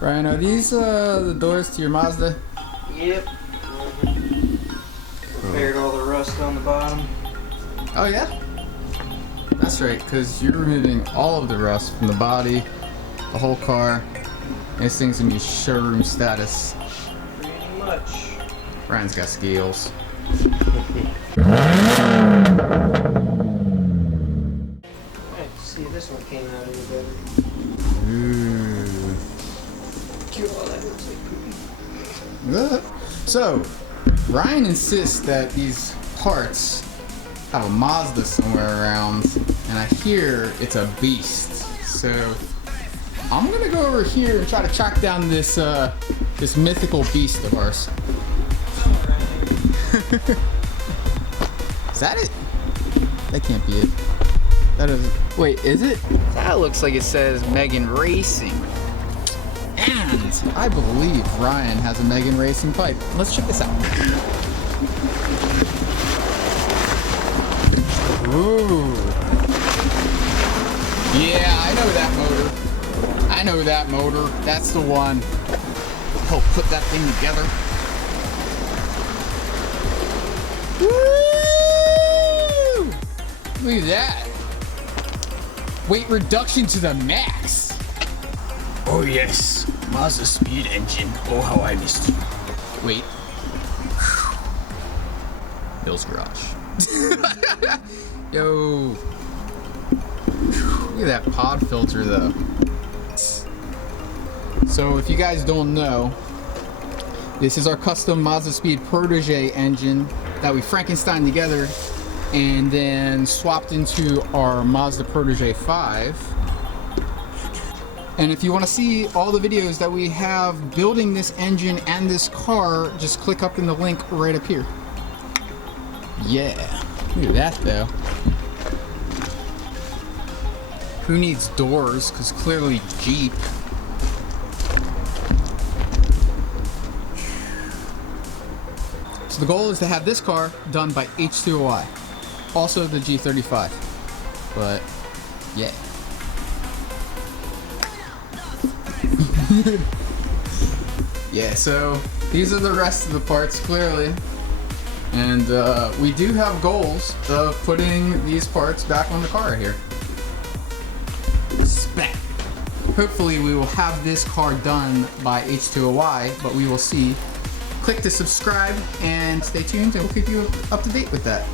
Ryan, are these the doors to your Mazda? Yep. Repaired all the rust on the bottom. Oh yeah? That's right, because you're removing all of the rust from the body, the whole car. This thing's gonna be showroom status. Pretty much. Ryan's got skills. See, this one came out any better. Ooh. God, that looks like poopy. So, Ryan insists that these parts have a Mazda somewhere around, and I hear it's a beast. So, I'm gonna go over here and try to track down this this mythical beast of ours. Is that it? That can't be it. That is. Wait, is it? That looks like it says Megan Racing. And I believe Ryan has a Megan Racing pipe. Let's check this out. Ooh. Yeah, I know that motor. I know that motor. That's the one. Help put that thing together. Woo! Look at that. Weight reduction to the max. Oh yes, Mazdaspeed engine. Oh how I missed you. Wait. Bill's garage. Yo. Look at that pod filter though. So if you guys don't know, this is our custom Mazdaspeed Protege engine that we Frankenstein together and then swapped into our Mazda Protege5. And if you want to see all the videos that we have building this engine and this car, just click up in the link right up here. Yeah, look at that though. Who needs doors? Because clearly Jeep. So the goal is to have this car done by H2Oi. Also the G35. But, yeah. Yeah, so these are the rest of the parts, clearly. And we do have goals of putting these parts back on the car here. Spec. Hopefully we will have this car done by H2Oi, but we will see. Click to subscribe and stay tuned and we'll keep you up to date with that.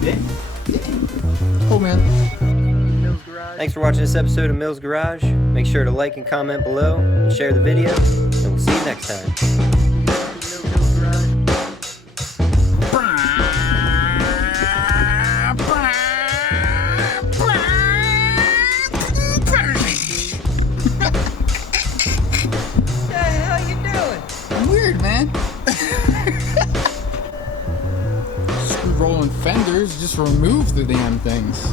Yeah. Oh man. Thanks for watching this episode of Mill's Garage. Make sure to like and comment below and share the video, and we'll see you next time. Screw rolling fenders, just remove the damn things.